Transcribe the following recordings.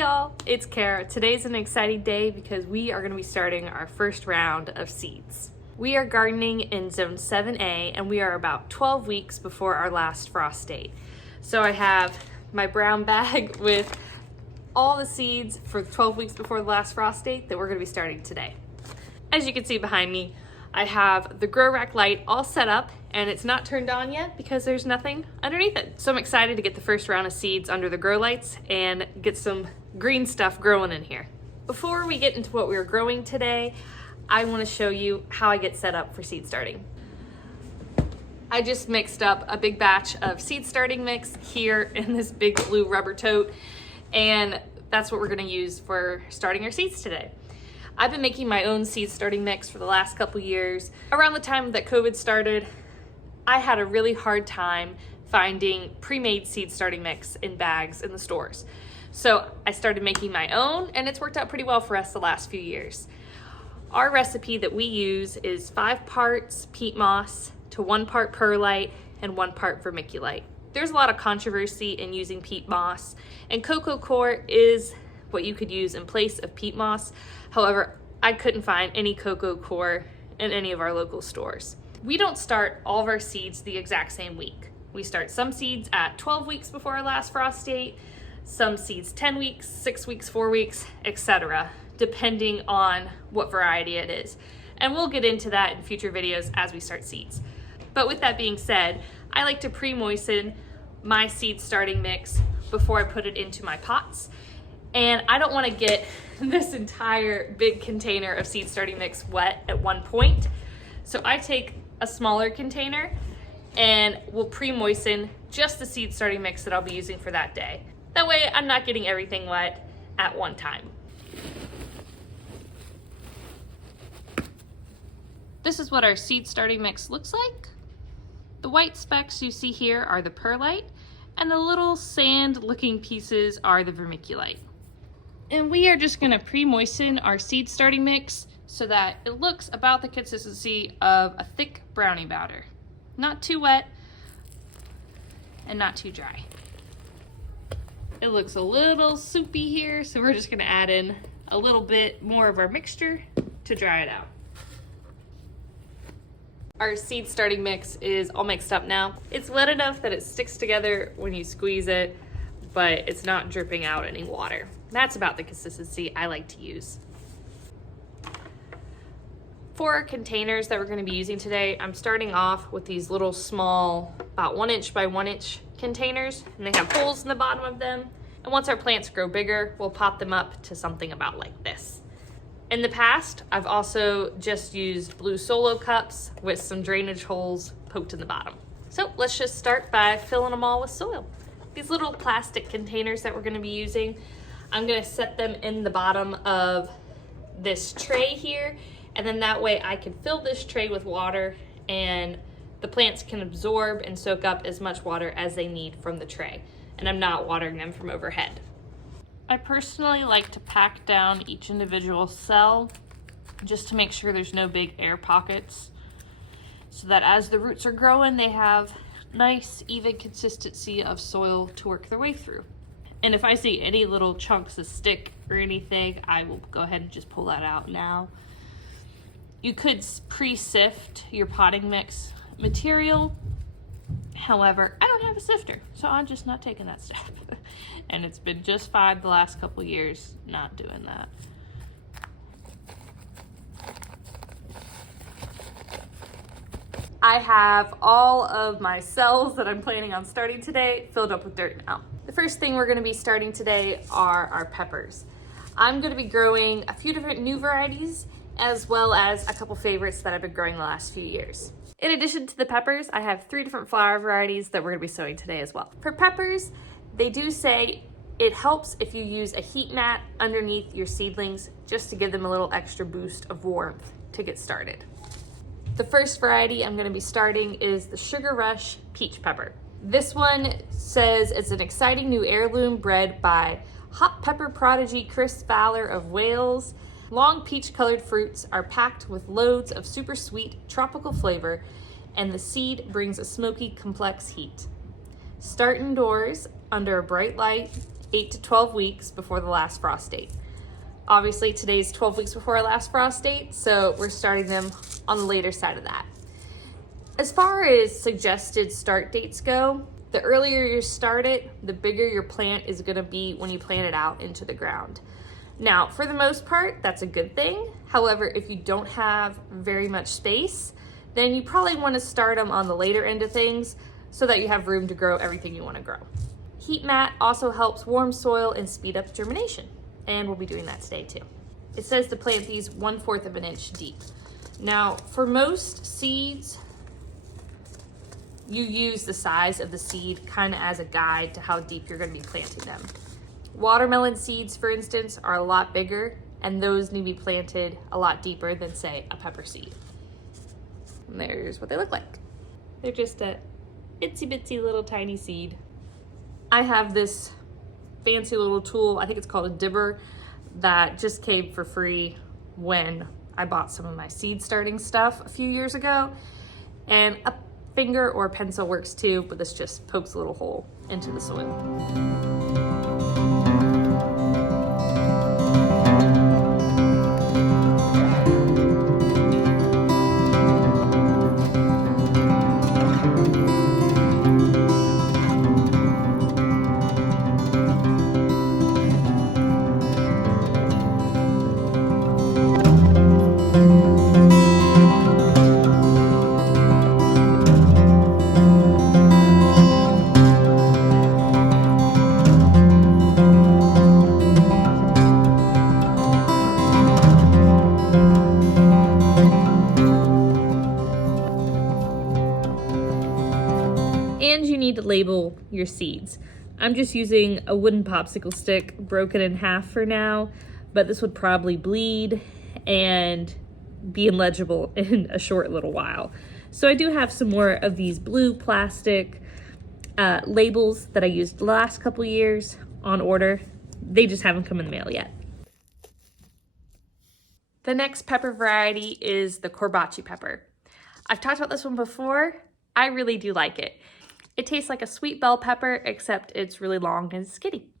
Hey y'all, it's Cara. Today's an exciting day because we are going to be starting our first round of seeds. We are gardening in Zone 7A and we are about 12 weeks before our last frost date. So I have my brown bag with all the seeds for 12 weeks before the last frost date that we're going to be starting today. As you can see behind me, I have the grow rack light all set up and it's not turned on yet because there's nothing underneath it. So I'm excited to get the first round of seeds under the grow lights and get some green stuff growing in here. Before we get into what we're growing today, I want to show you how I get set up for seed starting. I just mixed up a big batch of seed starting mix here in this big blue rubber tote, and that's what we're going to use for starting our seeds today. I've been making my own seed starting mix for the last couple years. Around the time that COVID started, I had a really hard time finding pre-made seed starting mix in bags in the stores. So I started making my own and it's worked out pretty well for us the last few years. Our recipe that we use is 5 parts peat moss to 1 part perlite and 1 part vermiculite. There's a lot of controversy in using peat moss, and cocoa coir is what you could use in place of peat moss. However, I couldn't find any cocoa coir in any of our local stores. We don't start all of our seeds the exact same week. We start some seeds at 12 weeks before our last frost date, some seeds 10 weeks, 6 weeks, 4 weeks, etc., depending on what variety it is. And we'll get into that in future videos as we start seeds. But with that being said, I like to pre-moisten my seed starting mix before I put it into my pots. And I don't want to get this entire big container of seed starting mix wet at one point. So I take a smaller container and we'll pre-moisten just the seed starting mix that I'll be using for that day. That way I'm not getting everything wet at one time. This is what our seed starting mix looks like. The white specks you see here are the perlite, and the little sand looking pieces are the vermiculite. And we are just going to pre-moisten our seed starting mix so that it looks about the consistency of a thick brownie batter. Not too wet and not too dry. It looks a little soupy here, so we're just going to add in a little bit more of our mixture to dry it out. Our seed starting mix is all mixed up now. It's wet enough that it sticks together when you squeeze it, but it's not dripping out any water. That's about the consistency I like to use. For our containers that we're going to be using today, I'm starting off with these little small, about 1 inch by 1 inch containers, and they have holes in the bottom of them. And once our plants grow bigger, we'll pop them up to something about like this. In the past, I've also just used blue Solo cups with some drainage holes poked in the bottom. So let's just start by filling them all with soil. These little plastic containers that we're going to be using, I'm going to set them in the bottom of this tray here, and then that way I can fill this tray with water and the plants can absorb and soak up as much water as they need from the tray, and I'm not watering them from overhead. I personally like to pack down each individual cell just to make sure there's no big air pockets, so that as the roots are growing, they have nice, even consistency of soil to work their way through. And if I see any little chunks of stick or anything, I will go ahead and just pull that out now. You could pre-sift your potting mix material. However, I don't have a sifter, so I'm just not taking that step. And it's been just fine the last couple years not doing that. I have all of my cells that I'm planning on starting today filled up with dirt now. The first thing we're going to be starting today are our peppers. I'm going to be growing a few different new varieties as well as a couple favorites that I've been growing the last few years. In addition to the peppers, I have 3 different flower varieties that we're going to be sowing today as well. For peppers, they do say it helps if you use a heat mat underneath your seedlings just to give them a little extra boost of warmth to get started. The first variety I'm going to be starting is the Sugar Rush Peach Pepper. This one says it's an exciting new heirloom bred by hot pepper prodigy Chris Fowler of Wales. Long peach-colored fruits are packed with loads of super sweet tropical flavor, and the seed brings a smoky, complex heat. Start indoors under a bright light 8 to 12 weeks before the last frost date. Obviously today's 12 weeks before our last frost date, so we're starting them on the later side of that. As far as suggested start dates go, the earlier you start it, the bigger your plant is gonna be when you plant it out into the ground. Now, for the most part, that's a good thing. However, if you don't have very much space, then you probably want to start them on the later end of things so that you have room to grow everything you want to grow. Heat mat also helps warm soil and speed up germination, and we'll be doing that today too. It says to plant these 1/4 of an inch deep. Now, for most seeds, you use the size of the seed kind of as a guide to how deep you're going to be planting them. Watermelon seeds, for instance, are a lot bigger, and those need to be planted a lot deeper than, say, a pepper seed. And there's what they look like. They're just a itsy bitsy little tiny seed. I have this fancy little tool, I think it's called a dibber, that just came for free when I bought some of my seed starting stuff a few years ago. And a finger or a pencil works too, but this just pokes a little hole into the soil. And you need to label your seeds. I'm just using a wooden popsicle stick broken in half for now, but this would probably bleed and be illegible in a short little while. So I do have some more of these blue plastic labels that I used the last couple years on order. They just haven't come in the mail yet. The next pepper variety is the Corbaci pepper. I've talked about this one before. I really do like it. It tastes like a sweet bell pepper, except it's really long and skinny.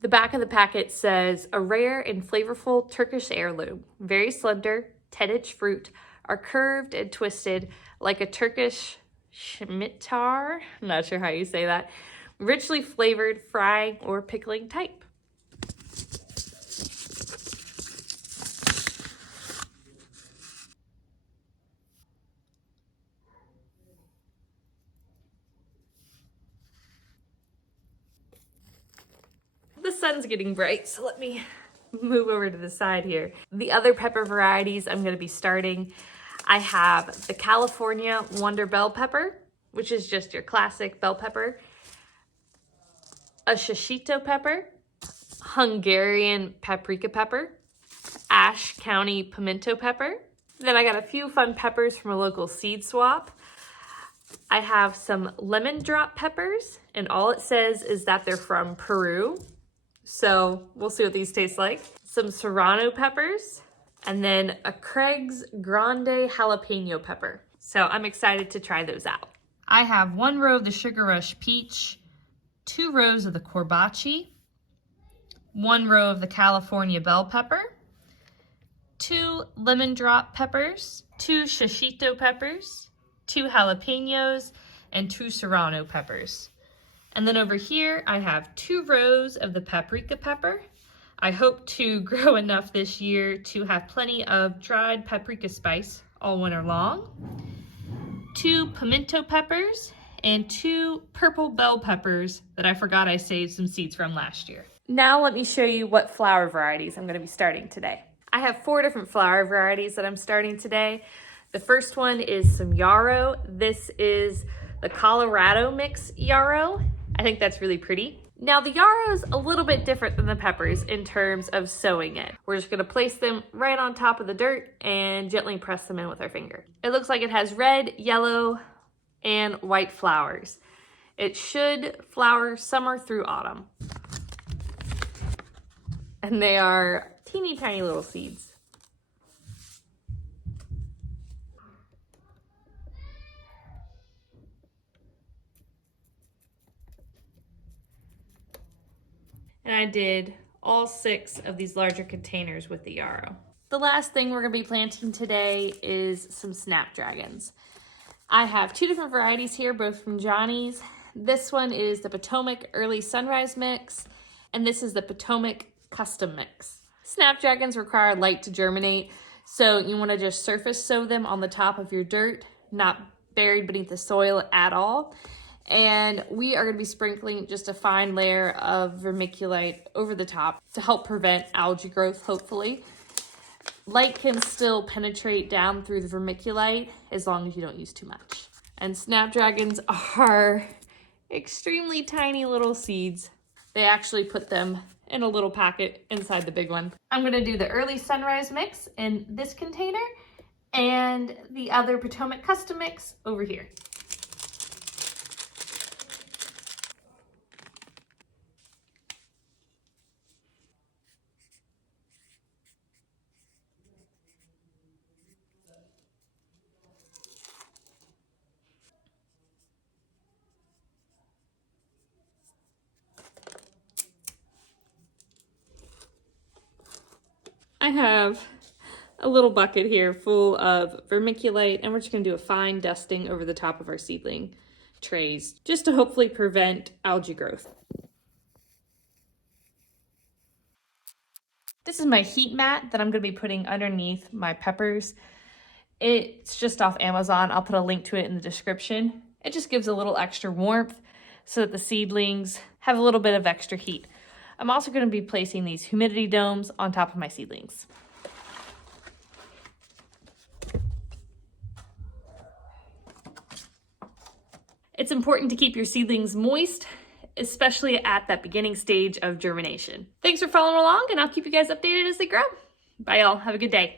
The back of the packet says, a rare and flavorful Turkish heirloom, very slender, 10-inch fruit, are curved and twisted like a Turkish scimitar, I'm not sure how you say that, richly flavored frying or pickling type. The sun's getting bright, so let me move over to the side here. The other pepper varieties I'm going to be starting, I have the California Wonder Bell Pepper, which is just your classic bell pepper, a shishito pepper, Hungarian paprika pepper, Ashe County pimento pepper. Then I got a few fun peppers from a local seed swap. I have some lemon drop peppers, and all it says is that they're from Peru. So we'll see what these taste like. Some serrano peppers, and then a Craig's Grande jalapeno pepper. So I'm excited to try those out. I have 1 row of the Sugar Rush peach, 2 rows of the Corbaci, 1 row of the California bell pepper, 2 lemon drop peppers, 2 shishito peppers, 2 jalapenos, and 2 serrano peppers. And then over here, I have 2 rows of the paprika pepper. I hope to grow enough this year to have plenty of dried paprika spice all winter long. 2 pimento peppers and 2 purple bell peppers that I forgot I saved some seeds from last year. Now let me show you what flower varieties I'm gonna be starting today. I have 4 different flower varieties that I'm starting today. The first one is some yarrow. This is the Colorado mix yarrow. I think that's really pretty. Now the yarrow is a little bit different than the peppers in terms of sowing it. We're just gonna place them right on top of the dirt and gently press them in with our finger. It looks like it has red, yellow, and white flowers. It should flower summer through autumn. And they are teeny tiny little seeds. and I did all 6 of these larger containers with the yarrow. The last thing we're gonna be planting today is some snapdragons. I have 2 different varieties here, both from Johnny's. This one is the Potomac Early Sunrise Mix, and this is the Potomac Custom Mix. Snapdragons require light to germinate, so you wanna just surface sow them on the top of your dirt, not buried beneath the soil at all. And we are gonna be sprinkling just a fine layer of vermiculite over the top to help prevent algae growth, hopefully. Light can still penetrate down through the vermiculite as long as you don't use too much. And snapdragons are extremely tiny little seeds. They actually put them in a little packet inside the big one. I'm gonna do the Early Sunrise Mix in this container and the other Potomac Custom Mix over here. I have a little bucket here full of vermiculite, and we're just gonna do a fine dusting over the top of our seedling trays, just to hopefully prevent algae growth. This is my heat mat that I'm gonna be putting underneath my peppers. It's just off Amazon. I'll put a link to it in the description. It just gives a little extra warmth so that the seedlings have a little bit of extra heat. I'm also going to be placing these humidity domes on top of my seedlings. It's important to keep your seedlings moist, especially at that beginning stage of germination. Thanks for following along, and I'll keep you guys updated as they grow. Bye y'all, have a good day.